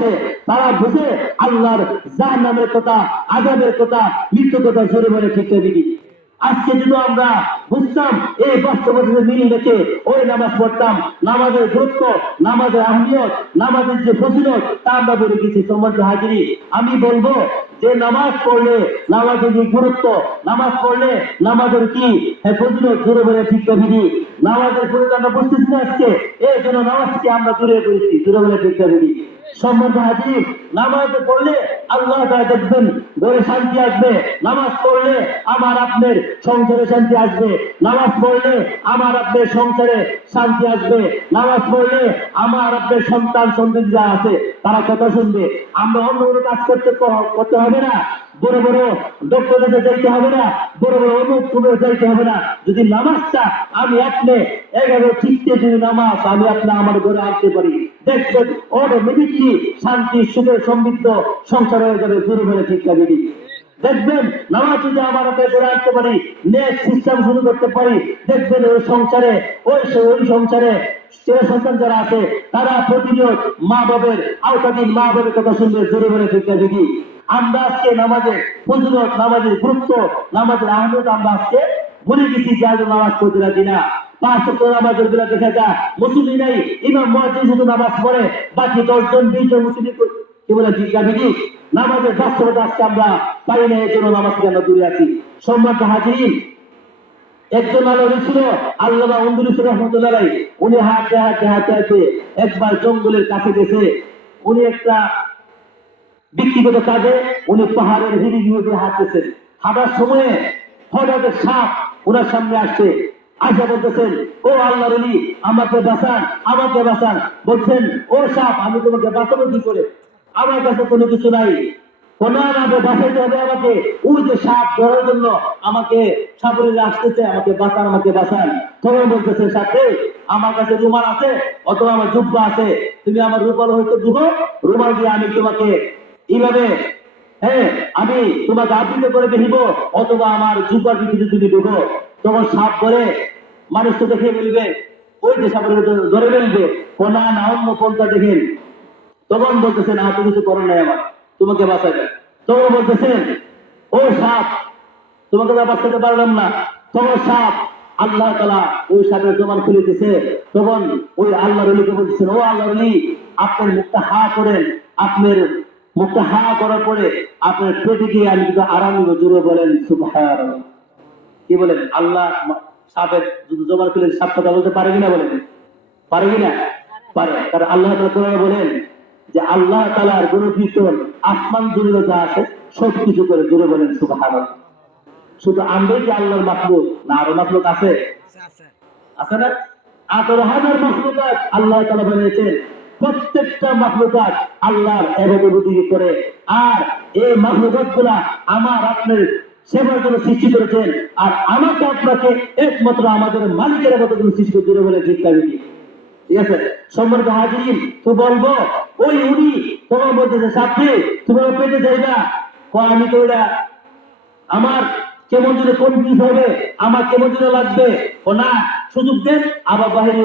আছে, তারা বুঝে আল্লাহর জাহান্নামের কথা, আযাবের কথা, মৃত্যুর কথা জোরে বলে ঠিক দিবি। আজকে যদি আমরা বুঝতাম, এই বাস্তবতার মিল রেখে ওই নামাজ পড়তাম, নামাজের গুরুত্ব, নামাজের আহমিয়ত, নামাজের যে ফজিলত তা আমরা বলে গেছি। সম্মানিত হাজিরি, আমি বলবো যে নামাজ পড়লে নামাজের যে গুরুত্ব, নামাজ পড়লে নামাজের কি ফজিলত জোরে বলে ঠিক দিবি। নামাজের ফজিলত আমরা বুঝতেছি না আজকে, এই জন্য নামাজকে আমরা দূরে করেছি, জোরে বলে ঠিক দিবি। সম্মানিত হাজিরি, নামাজ পড়লে আল্লাহ তাআলা দেখবেন ঘরে শান্তি আসবে, নামাজ পড়লে আমার আপনার সংসারে শান্তি আসবে, নামাজ পড়লে আমার আপনার সংসারে শান্তি আসবে, নামাজ পড়লে আমার আপনার সন্তান সন্ততি যা আছে তারা কথা শুনবে। আমরা অন্য কোনো কাজ করতে হবে না, বড় বড় ডক্টর কাছে যাইতে হবে না, বড় বড় অমুক যাইতে হবে না। যদি নামাজটা আমি আপনি এভাবে ঠিকতে যদি নামাজ আমি আপনি আমার ঘরে আনতে পারি, দেখবেন অটোমেটিকলি শান্তি সুখে সমৃদ্ধ সংসার হয়ে যাবে। জোরে বলে ঠিক দিবি। দেখবেন নামাজ যদি আমার হাতে করে আনতে পারি, নেক্সট সিস্টেম শুরু করতে পারি, দেখবেন ওই সংসারে ওই সংসারে ছেলে সন্তান যারা আছে তারা প্রতিনিয়ত মা বাবার আওতাধীন, মা বাবার কথা শুনবে। জোরে বলে ঠিক দিবি। আমরা আজকে নামাজের ফজিলত, নামাজের গুরুত্ব, নামাজের আহমিয়ত আমরা আজকে ভুলে গেছি, যে আজ নামাজ পড়তে রাজি না। 5 ওয়াক্ত নামাজের বেলা দেখা যায় মুসল্লি নাই, ইমাম মুয়াজ্জিন শুধু নামাজ পড়ে, বাকি 10 জন 20 জন মুসল্লি কি বলে জিজ্ঞাসা নামাজের বাস্তবতা আজকে আমরা পাই না, এই জন্য নামাজ থেকে আমরা দূরে আছি। সম্মানিত হাজিরিন, একজন আলোচনা ছিল আল্লামা আন্দুলুস রহমতুল্লাহ আলাইহি, উনি হাঁটতে হাঁটতে হাঁটতে হাঁটতে একবার জঙ্গলের কাছে গেছে। উনি একটা ব্যক্তিগত কাজে উনি পাহাড়ের হিড়ি দিয়ে হাঁটতেছেন। হাঁটার সময়ে হঠাৎ সাপ ওনার সামনে আসছে, আশা বলতেছেন, ও আল্লাহর ওলি আমাকে বাঁচান, আমাকে বাঁচান। বলছেন, ও সাপ আমি তোমাকে বাঁচাবো কি করে, আমার কাছে কোনো কিছু নাই, আমাকে বাঁচাইতে হবে আমাকে। ওই যে সাপ ধরার জন্য আমাকে সাবলীল আসতেছে, আমাকে বাঁচান, আমাকে বাঁচান। তখন বলতেছে সাপে, আমার কাছে রুমাল আছে অথবা আমার জুব্বা আছে, তুমি আমার রুমাল হয়তো দুটো রুমাল দিয়ে আমি তোমাকে এইভাবে আমি তোমাকে আবৃত করে দেখিব, অথবা আমার জুব্বার ভিতরে তুমি ঢুকো। তখন সাপ করে মানুষ তো দেখে বলবে, ওই যে সাপের ধরে ফেলবে, না না অন্য পন্থা দেখেন। তখন বলতেছেন, তুমি কিছু করো নাই, আমার তোমাকে বাঁচাবে। তখন বলতেছেন, ও সাপ তোমাকে বাঁচাতে পারলাম না। তখন সাপ আল্লাহ তাআলা ওই সাপের জবান খুলে দিছে। তখন ওই আল্লাহর ওলিকে বলতেছেন, ও আল্লাহর ওলি আপনার মুখটা হা করেন, আপনার মুখটা হা করার পরে আপনার পেটে গিয়ে আমি কিন্তু আরাম নিব। জোরে বলেন সুবহানাল্লাহ। কি বলেন, আল্লাহ সাপের যদি জবান খুলে সাপ কথা বলতে পারে কিনা বলেন, পারে কিনা? পারে। কারণ আল্লাহ তাআলা কোরআনে বলেন যে আল্লাহ তাআলার গুণকীর্তন আসমান জমিনে যা আছে সব কিছু করে। জোরে বলেন সুবহানাল্লাহ। শুধু আমরাই কি আল্লাহর মাখলুক, না আরো মাখলুক আছে? আছে না? 18,000 মাখলুকাত আল্লাহ তাআলা বানিয়েছেন। প্রত্যেকটা মাখলুকাত আল্লাহর ইবাদত করে। আর এই মাখলুকাতগুলা আমার আপনার সেবার জন্য সৃষ্টি করেছেন, আর আমাকে আপনাকে একমাত্র আমাদের মালিকের ইবাদতের জন্য সৃষ্টি করে। জোরে বলে ঠিক ঠিক আছে? সম্মানিত হাজিরিন, তো বলবো ওই উনি তোমার বলতেছে, সাথে তোমার পেটে যাইবা, আমি তো ওটা আমার কেমন যেন কনফিউজ হবে, আমার কেমন যেন লাগবে, ও না সুযোগ দেন আবার বাহিরে